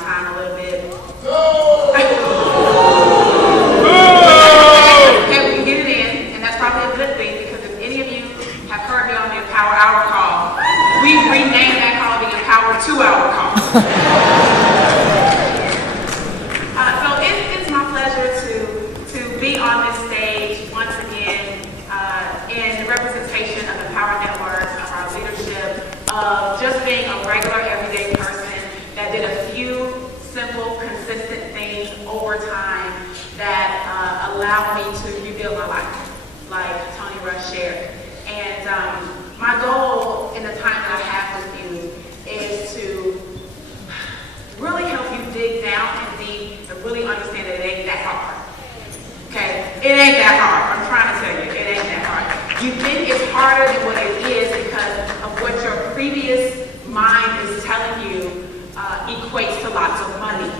time a little bit. Okay, we can get it in, and that's probably a good thing, because if any of you have heard me on the Empower Hour call, we renamed that call the Empower 2-Hour call. So it's my pleasure to be on this stage once again in representation of the Power Network, of our leadership, of just being a regular, everyday person that did a few simple, consistent things over time that allowed me to rebuild my life, like Tony Rush shared. And my goal in the time that I have with you is to really help you dig down and deep and really understand that it ain't that hard. Okay? It ain't that hard. I'm trying to tell you, it ain't that hard. You think it's harder than what it is because of what your previous mind is telling you equates to lots of money,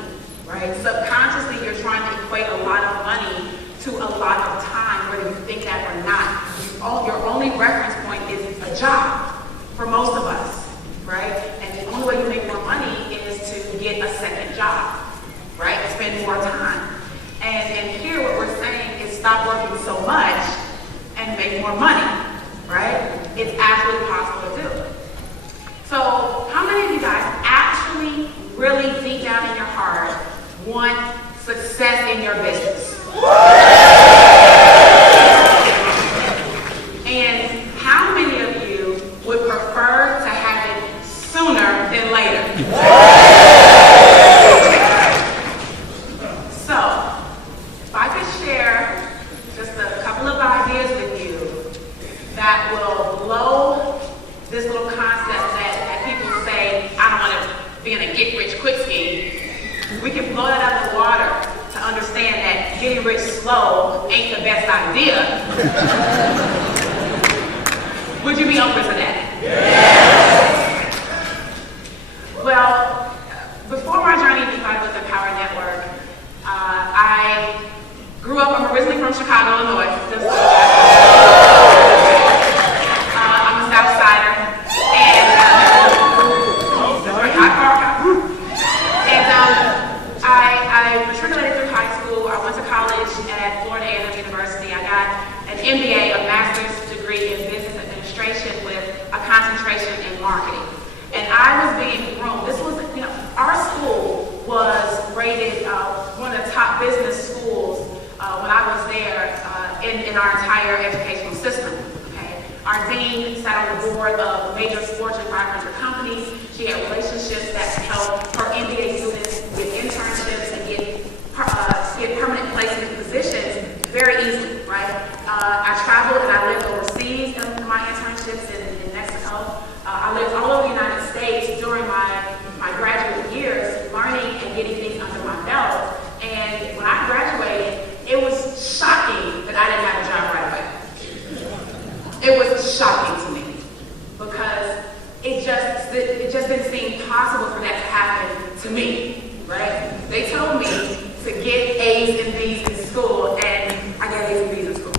right? Subconsciously, you're trying to equate a lot of money to a lot of time, whether you think that or not. Your only reference point is a job for most of us, right? And the only way you make more money is to get a second job, right? Spend more time. And here what we're saying is stop working so much and make more money, right? It's absolutely possible to do. So how many of you guys actually really deep down in your heart want success in your business? And how many of you would prefer to have it sooner than later? So, if I could share just a couple of ideas with you that will blow this little concept that people say, I don't want to be in a get-rich-quick scheme. We can blow that out of the water to understand that getting rich slow ain't the best idea. Would you be open to that? Yes. Well, before my journey started with the Power Network, I grew up, I'm originally from Chicago, Illinois. I'm a South Sider. And I matriculated through high school. I went to college at Florida A&M University. I got an MBA, a master's degree in business administration with a concentration in marketing. And I was being groomed. This was, our school was rated one of the top business schools when I was there in our entire educational system. Okay? Our dean sat on the board of major Fortune 500 companies. She had relationships that helped her MBA students get internships and get permanent placement positions very easily, right? I traveled and I lived overseas in my internships in Mexico. I lived all over the United States during my graduate years, learning and getting things under my belt. And when I graduated, it was shocking that I didn't have a job right away. It was shocking to me because it just didn't seem possible for that to happen to me, right? They told me to get A's and B's in school, and I got A's and B's in school.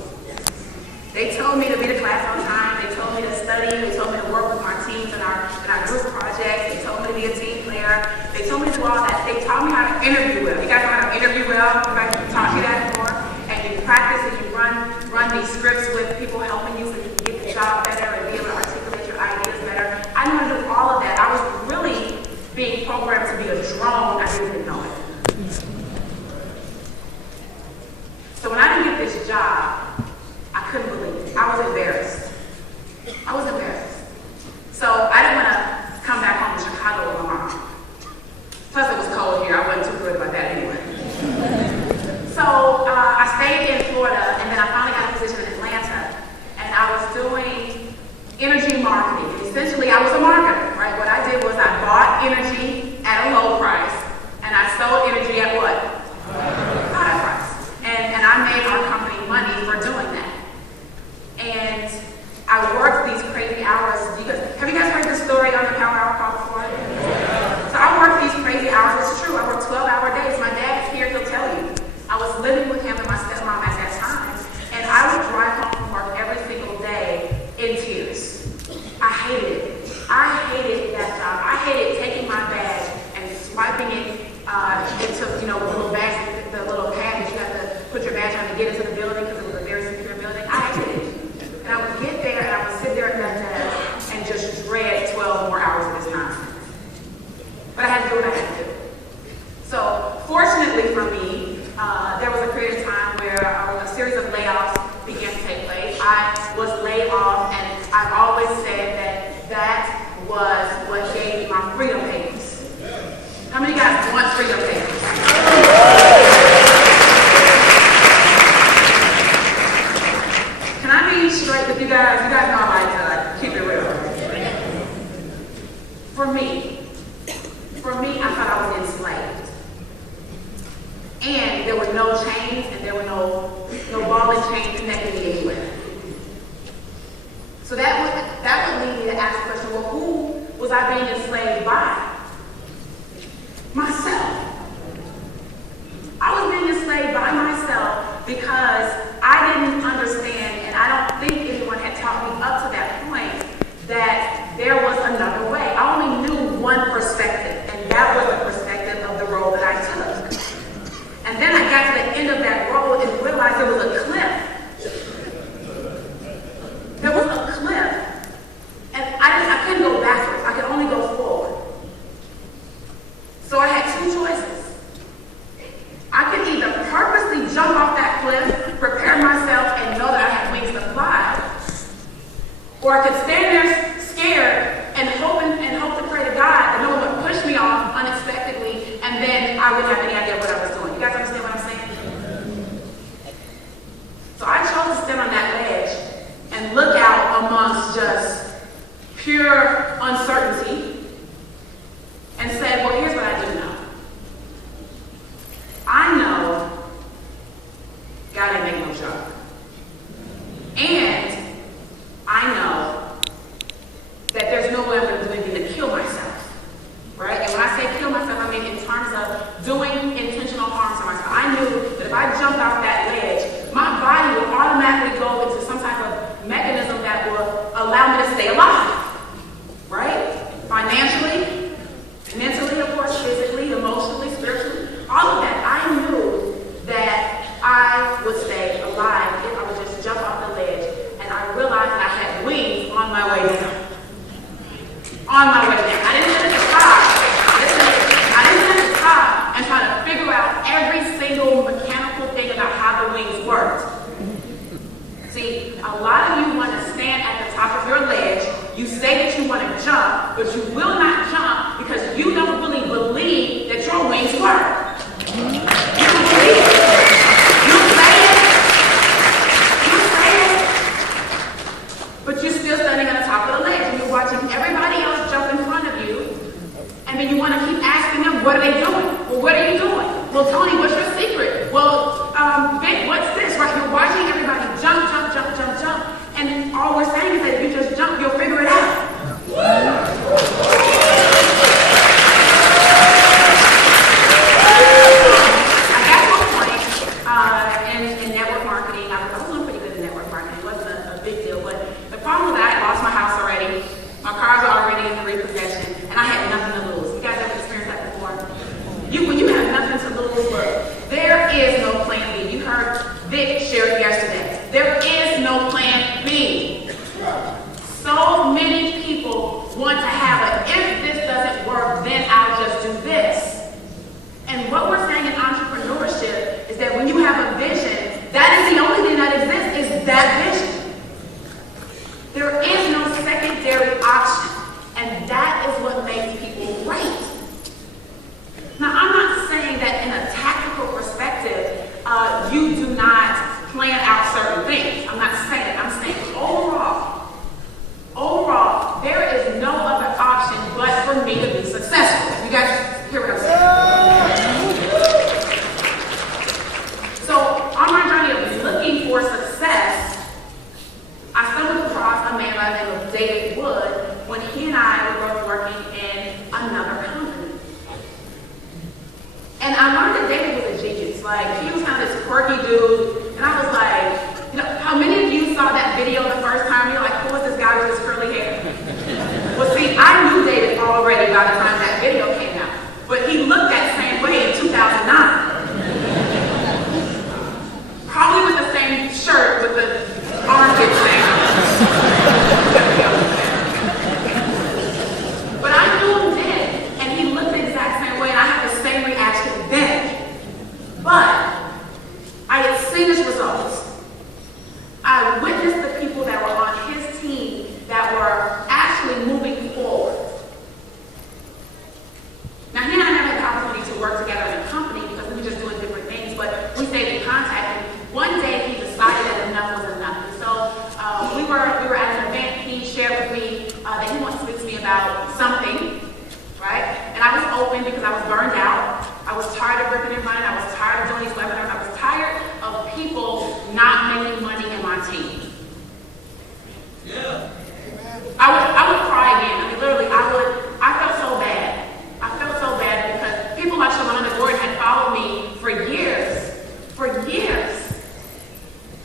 They told me to be to class on time. They told me to study. They told me to work with my teams and our group projects. They told me to be a team player. They told me to do all that. They taught me how to interview well. You guys know how to interview well? Right? Taught you that before. And you practice and you run these scripts with people helping you so you can get the job better and be able to articulate your ideas better. I knew how to do all of that. I was really being programmed to be a drone. I didn't even know it. So when I didn't get this job, I couldn't believe it. I was embarrassed. So I didn't want to come back home to Chicago with my mom. Plus it was cold here. I wasn't too good about that anyway. So I stayed in Florida, and then I finally got a position in Atlanta. into, the little bags, the little pad that you have to put your badge on to get into the building because it was a very secure building. I hated it. And I would get there and I would sit there at that desk and just dread 12 more hours of this nonsense. But I had to do what I had to do. So fortunately for me, there was a period of time where a series of layoffs began to take place. I was laid off, and I've always said that was what gave me my freedom papers. How many guys want freedom papers? Can I be straight with you guys? You guys know I like to keep it real. For me, I thought I was enslaved. And there were no chains, and there were no ball and chain connecting me anywhere. So that would lead me to ask the question, well, who was I being enslaved by? Myself. I was being enslaved by myself because I didn't understand, and I don't think anyone had taught me up to that point, that there was another way. I only knew one perspective, and that was the perspective of the road that I took. And then I got to the end of that road and realized there was a cliff. There was a cliff. And I couldn't go backwards. I could only go forward. So I had two choices. I could either purposely jump off that cliff, prepare myself, and know that I had wings to fly, or I could stand there scared and hope to pray to God that no one would push me off unexpectedly, and then I wouldn't have any idea what I was doing. You guys understand what I'm saying? So I chose to stand on that ledge and look out amongst just pure uncertainty and say, well, here's what I do know. I know God ain't make no joke. And I know that there's no way I'm going to do anything to kill myself. Right? And when I say kill myself, I mean in terms of doing intentional harm to myself. I knew that if I jumped off that ledge, my body would automatically go into some type of mechanism that will allow me to stay alive. Right? Financially, mentally, of course, physically, emotionally, spiritually, all of that. I knew that I would stay alive if I would just jump off the ledge. And I realized that I had wings on my way down. On my way down. I didn't sit at the top. I didn't sit at the top and try to figure out every single mechanical thing about how the wings worked. See, a lot of you want to stand at the top of your ledge. You say that you want to jump, but you will not jump because you don't really believe that your wings work. You don't believe it. You say it. You say it. But you're still standing on the top of the ledge and you're watching everybody else jump in front of you. And then you want to keep asking them, what are they doing? Well, what are you doing? Well, Tony, what's your secret? Well, Vic, what's this? Right? You're watching everybody jump. And all we're saying is that if you just jump, you'll figure it out. I got to a point in network marketing. I was doing pretty good in network marketing. It wasn't a big deal. But the problem was that I lost my house already. My cars are already in the repossession. And I had nothing to lose. You guys ever experienced that before? When you have nothing to lose, look, there is no plan B. You heard Vic share it yesterday. There is no plan B. So many people want to have a, if this doesn't work, then I'll just do this. And what we're saying in entrepreneurship is that when you have a vision, that is the only thing that exists, is that vision. There is no secondary option. And that is what makes people great. Now, I'm not saying that in a tactical perspective, you do not plan out certain things. I'm not saying that. I'm saying overall, there is no other option but for me to be successful. You guys hear what I'm saying? So, on my journey of looking for success, I stumbled across a man by the name of David Wood when he and I were both working in another company. And I learned that David was a genius. Like, he was kind of this quirky dude, and I was like, how many of you saw that video the first time? You're like, who is this guy with his curly hair? Well, see, I knew David already by the time that video came out. But he looked at saying, wait, Wanda Gordon had followed me for years.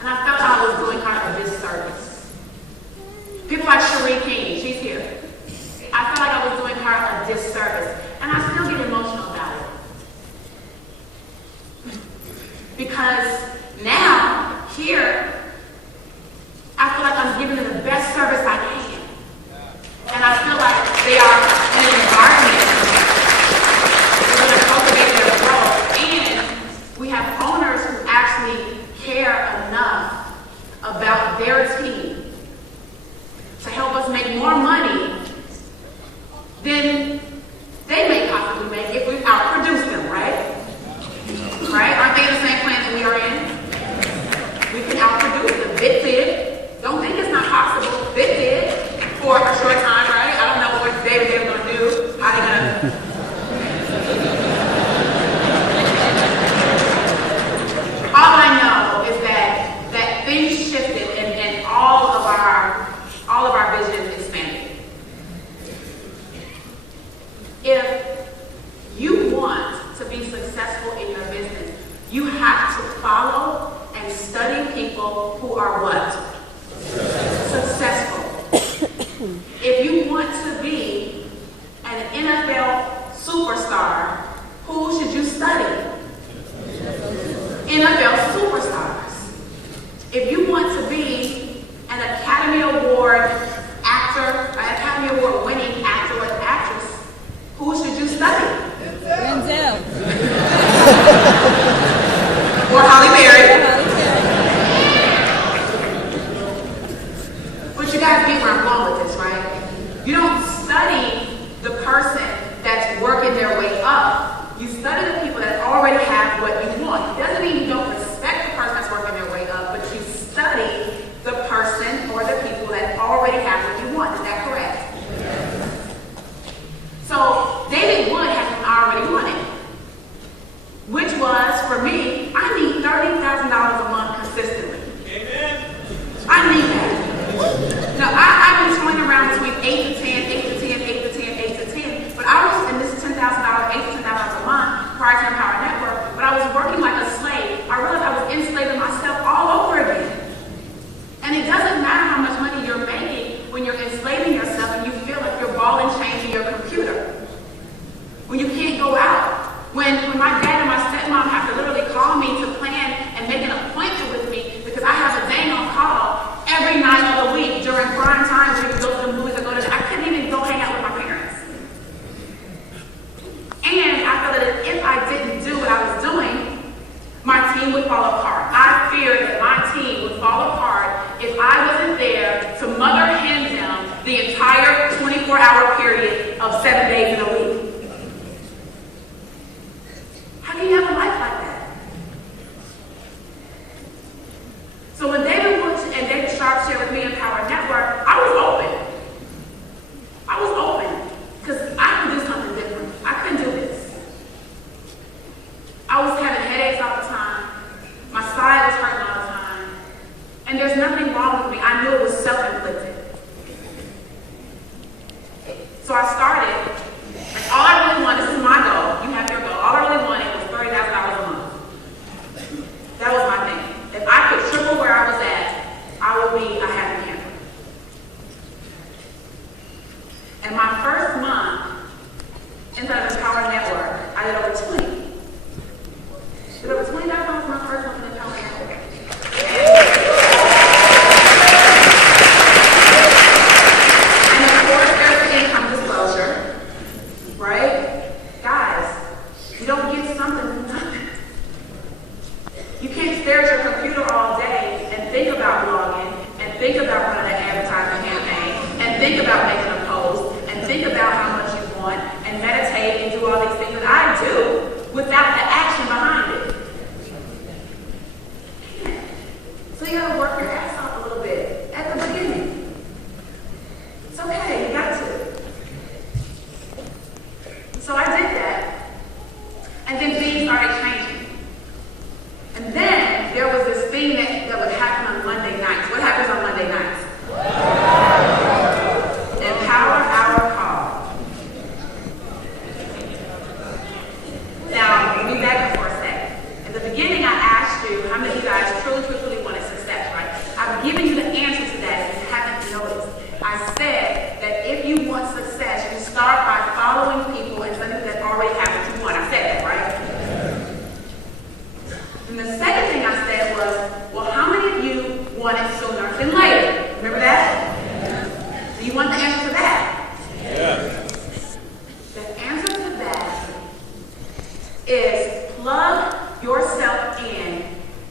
And I felt I was doing her a disservice. People like Cherie King, she's here. I felt like I was doing her a disservice. And I still get emotional about it. Because now, here, I feel like I'm giving them the best service I can. And I feel like they are in an environment that's going to cultivate their growth. And we have owners who actually care enough about their team to help us make more money than they may possibly make if we outproduce them, right? Right? Aren't they in the same plan that we are in? We can outproduce them. It did. Don't think it's not possible. It did. For a short time, right? I don't know what they're going to do. How they're going to... All I know is that things shifted and all of our vision expanded. If you want to be successful in your business, you have to follow and study people who are what? Successful. If you want to be an NFL superstar, who should you study? NFL superstars. If you want to be an Academy Award actor, an Academy Award winning actor or actress, who should you study? Denzel. Or Halle Berry. But you guys get where I'm going with this, right? You don't study the person that's working their way up. You study the people that already have what you want. It doesn't mean you don't respect the person that's working their way up, but you study the person or the people that already have what you want. Is that correct? So David Wood had what I already wanted, which was, for me, I need $30,000 a month consistently. Amen. I need that. Now, I've been toying around between 8 to 10, 8 to 10, 8 to 10, 8 to 10, but I was, and this is $10,000, $8 to $10,000 a month prior to Empower Network, but I was working like a slave. I realized I was enslaving myself all over again. And it doesn't matter how much money you're making when you're enslaving yourself and you feel like you're ball and chain to your computer. When you can't go out. When my dad and my stepmom have to literally call me to plan and make an appointment with me because I have a dang on call every night of the week during prime time where we go to the movies or go to I couldn't even go hang out with my parents. And I felt that if I didn't do what I was doing, my team would fall apart. I feared that my team would fall apart if I wasn't there to mother hen them the entire 24-hour period of 7 days in a week. How can you have a life like that? So when David Wood and David Sharp shared with me Empower Network, I was open. Because I could do something different. I couldn't do this. I was having headaches all the time. My side was hurting all the time. And there's nothing wrong with me. I knew it was self-inflicted. So I started, and all I really wanted, this is my goal, you have your goal, all I really wanted was $30,000 a month. That was my thing. If I could triple where I was at, I would be a happy camper. And my first month inside of Empower Network, I did over 20. Did over $20,000 my first month in Empower Network. And of course, there's the income disclosure, right? Guys, you don't get something from nothing. You can't stare at your computer all day and think about blogging, and think about running an advertising campaign, and think about making a post, and think about how much you want, and meditate and do all these things that I do without the action behind it. So you gotta work your ass off a little bit at the beginning. It's okay, you got to. So I did that, and then things started changing. And then there was this thing that would happen on Monday nights. What happens on Monday nights? Empower Hour Call. Now, guys truly wanted success, right? I've given you the answer to that if you haven't noticed. I said that if you want success, you start by following people and something that already have what you want. I said that, right? And the second thing I said was, well, how many of you want it sooner than later? Remember that? Do you want the answer to that? Yeah. The answer to that is plug yourself in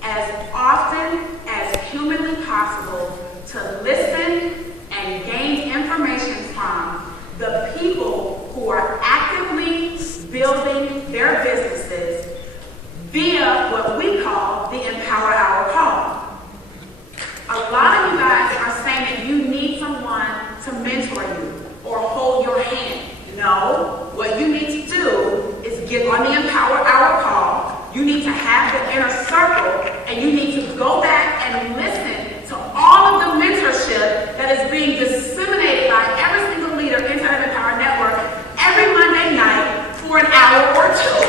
as often as humanly possible to listen and gain information from the people who are actively building their businesses via what we call the Empower Hour call. A lot of you guys are saying that you need someone to mentor you or hold your hand. No, what you need to do is get on the Empower Hour call. You need to have the inner circle, and you need to go back and listen to all of the mentorship that is being disseminated by every single leader inside of Empower Network every Monday night for an hour or two.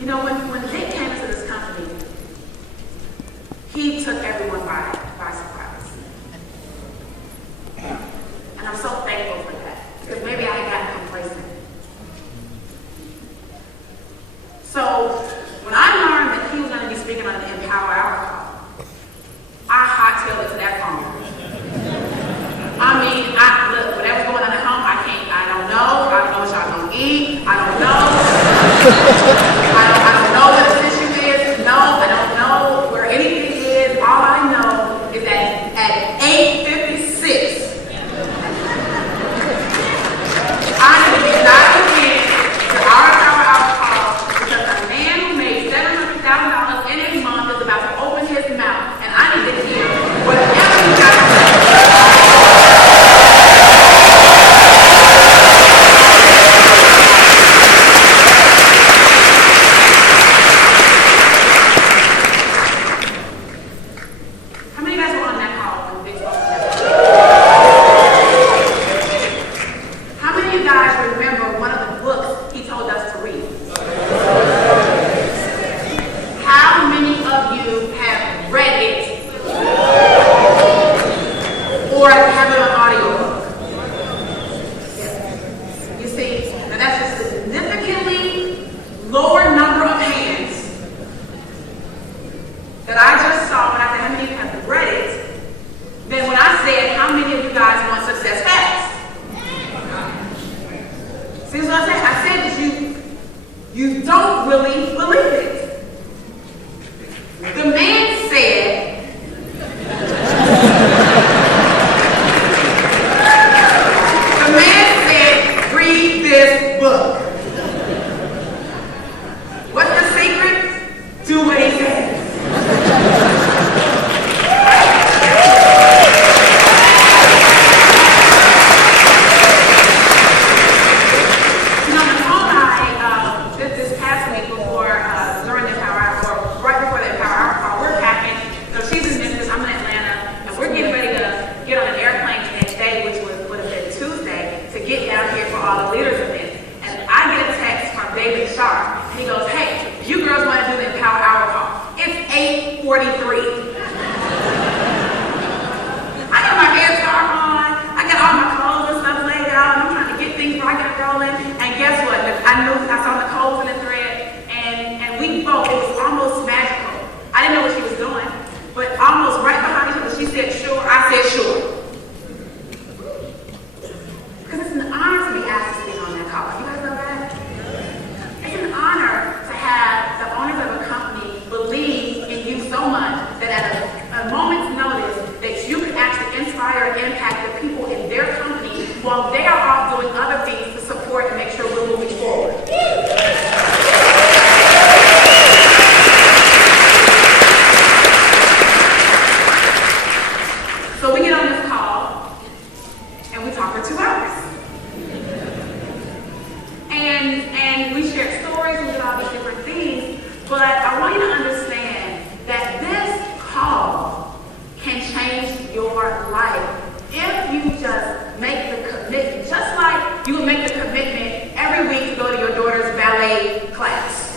You know, when Dick came into this company, he took everyone by surprise. And I'm so thankful for that, because maybe I had gotten complacent. So when I learned that he was going to be speaking on the Empower Hour call, I hot-tailed it to that phone. I mean, look, whatever's going on at home, I don't know what y'all gonna eat, I don't know. I don't know what this issue is, no, I don't know where anything is. All I know is that at 8:56, I need to be dialed in to our Empower Hour call because a man who made $700,000 in a month is about to open his mouth, and I need to hear whatever you got to say. How many of you guys were on that call when Vic spoke to that? How many of you guys remember one of the books he told us to read? How many of you have read it? Or have it on audiobook? You see, now that's a significantly lower number of hands that I just saw when I said how many of you have read it than when I said how many of you guys want success fast. See what I said? I said that you don't really believe it. The man said, read this book. What's the secret? Do what he says. You know, Nicole and I, this past week during the Empower Hour, or right before the Empower Hour call, we're packing. So she's in Memphis, I'm in Atlanta, and we're getting ready to get on an airplane the next day, which would have been Tuesday, to get down here for all the leaders events. And I get a text from David Sharp, and he goes, hey, you girls want to do the Empower Hour call. It's 8:43. I got my hair scarf on, I got all my clothes and stuff laid out, and I'm trying to get things where I get rolling. And guess what? I saw Nicole's in the thread, and we both, it was almost magical. I didn't know what she was doing, but almost right behind each other, she said sure, I said sure. Because it's an honor to be asked to speak on that call. You guys know that? It's an honor to have the owners of a company believe in you so much that at a moment's notice that you can actually inspire and impact the people in their company while they are off doing other things to support and make sure we're moving forward. So we get on this call and we talk for 2 hours. And we share stories and we did all these different things, but I want you to understand that this call can change your life if you just make the commitment, just like you would make the commitment every week to go to your daughter's ballet class.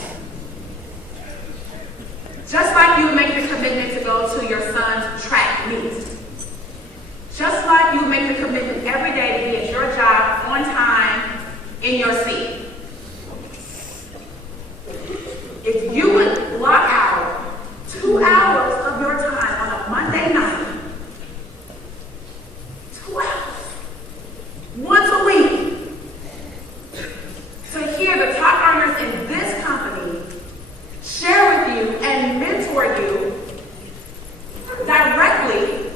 Just like you would make the commitment to go to your son's track meet. Just like you would make the commitment every day to be at your job on time in your seat. If you would block out 2 hours of your time on a Monday night, 2 hours, once a week, to hear the top earners in this company share with you and mentor you directly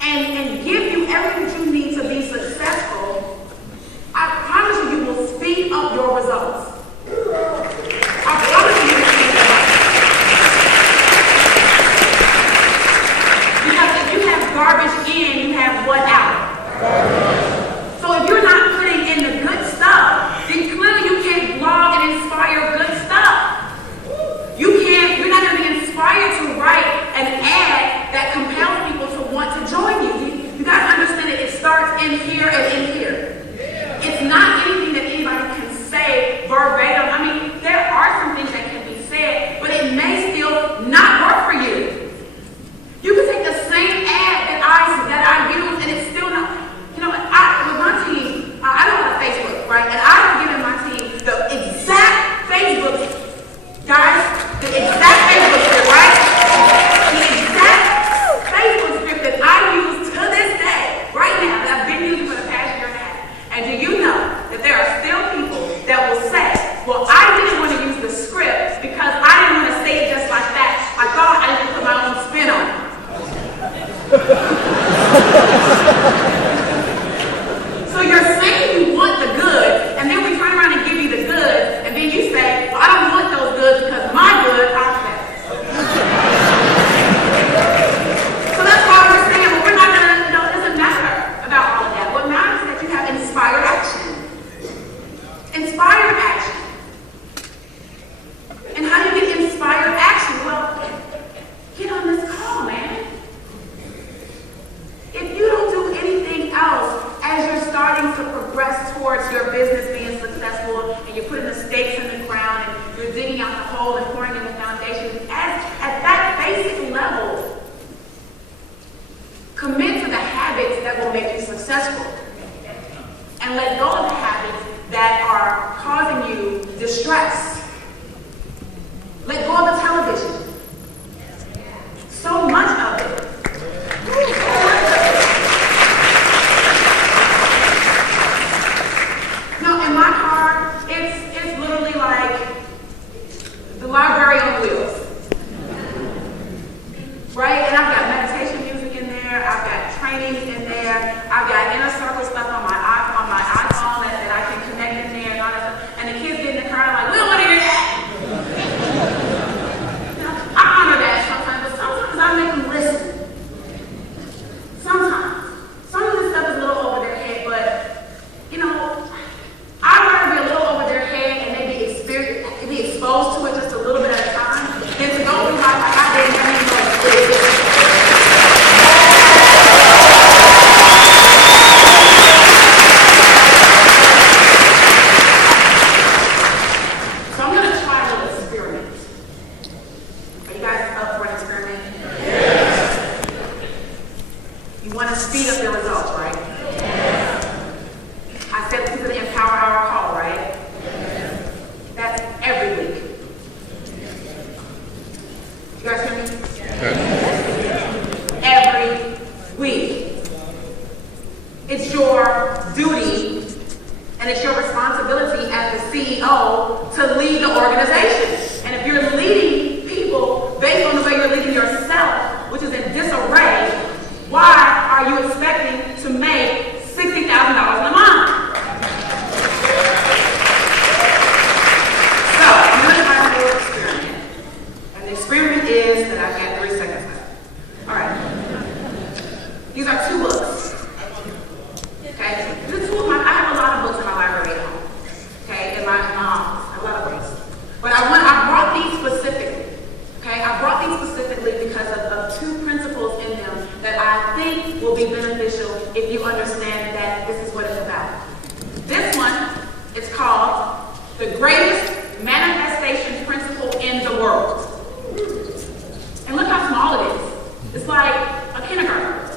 and give you everything you need to be successful, I promise you, you will speed up your results. I promise you, you will speed them up. Because if you have garbage in, you have what out? So if you're not putting in the good stuff, then clearly you can't blog and inspire good stuff. You're not going to be inspired to write an ad that compels people to want to join you. You got to understand that it starts in here and in here. It's not anything that anybody can say verbatim. I mean, there are some things that can be said, but it may still not work for you. You can take the same ad that I use, and it's still not. You know, with my team, I don't have Facebook, right? And I've given my team the exact Facebook, guys, the exact Facebook script, right? The exact Facebook script that I use to this day, right now, that I've been using for the past year and a half. And do you know that there are still people that will say, well, I didn't want to use the script because I didn't want to say it just like that. I thought I could put my own spin on it. So you're saying you want the goods, and then we turn around and give you the goods, and then you say, well, I don't want those goods because my goods are better. So that's why we're saying, well, we're not going to, it doesn't matter about all of that. What matters is that you have inspired action. Inspired action. And how do you get inspired action? Well, get on this call, man. If you don't do anything else as you're starting to progress towards your business being successful, and you're putting the stakes in the ground, and you're digging out the hole and pouring in the foundation, at that basic level, commit to the habits that will make you successful. And let go of the habits that are causing you distress. Let go of the television. So much of it. No, in my car, it's literally like the library on wheels. Right? And I've got meditation music in there, I've got trainings in there, I've got inner circle stuff on my iPhone that I can connect in there and all that stuff. And the kids get in the car like, we don't want to hear that. You know, I honor that sometimes, but sometimes I make them listen. Sometimes. Some of this stuff is a little over their head, but, you know, I'd rather be a little over their head and they be exposed to it just a little bit at a time than to go through life like I did and never even know what it is. So I'm going to try a little experiment. Are you guys up for an experiment? Yes. You want to speed up your results, right? Yes. I said this is an Empower Hour call, right? Yes. That's every week. You guys hear me? Yes. Every week. It's your duty and it's your responsibility as the CEO to lead the organization. And if you're leading people based on the way you're leading yourself, which is in disarray, why are you expecting to make $60,000 in a month? So, I'm going to try a little experiment. And the experiment is that I've got 3 seconds left. All right. These are 2 books. Okay? I have a lot of books in my library at home. Okay? In my office. A lot of books. But I brought these specifically. Okay? I brought these specifically because of 2 principles in them that I think will be beneficial if you understand a kindergarten book.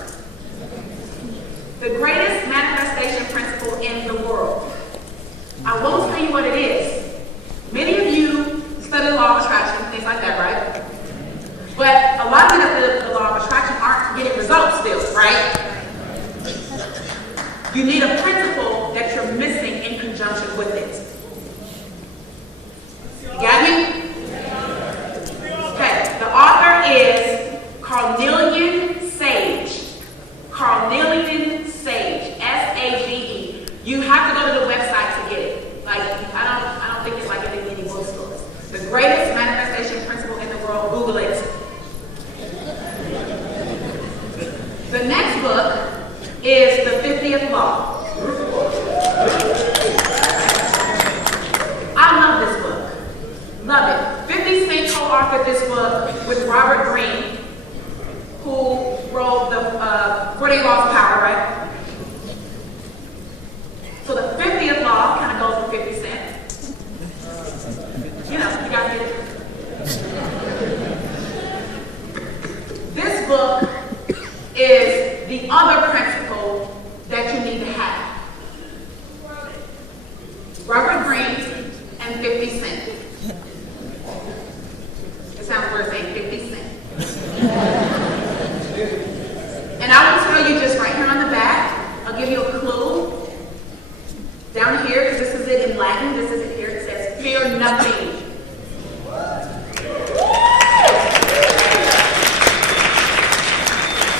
The greatest manifestation principle in the world. I won't tell you what it is. Many of you study the law of attraction, things like that, right? But a lot of the law of attraction aren't getting results still, right? You need a principle that you're missing in conjunction with it. You got me? Okay, the author is Carnelian Sage. Carnelian Sage, S-A-G-E. You have to go to the website to get it. Like, I don't think it's like in any bookstores. The greatest manifestation principle in the world, Google it. The next book is The 50th Law. I love this book. Love it. 50 Cent co-authored this book with Robert Greene, who wrote the 48 Laws of Power, right? So the 50th law kind of goes with 50 Cent. You know, you got to get it. This book is the other principle that you need to have. Robert Greene and 50 Cent. It sounds weird saying 50 Cent. And I will tell you just right here on the back, I'll give you a clue. Down here, because this is it in Latin, this is it here, it says, fear nothing.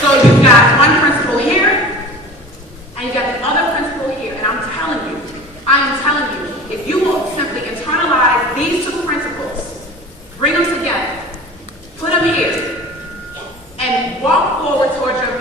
So you've got one principle here, and you've got the other principle here, and I am telling you, if you will simply internalize these two principles, bring them together, put them here, and walk forward towards your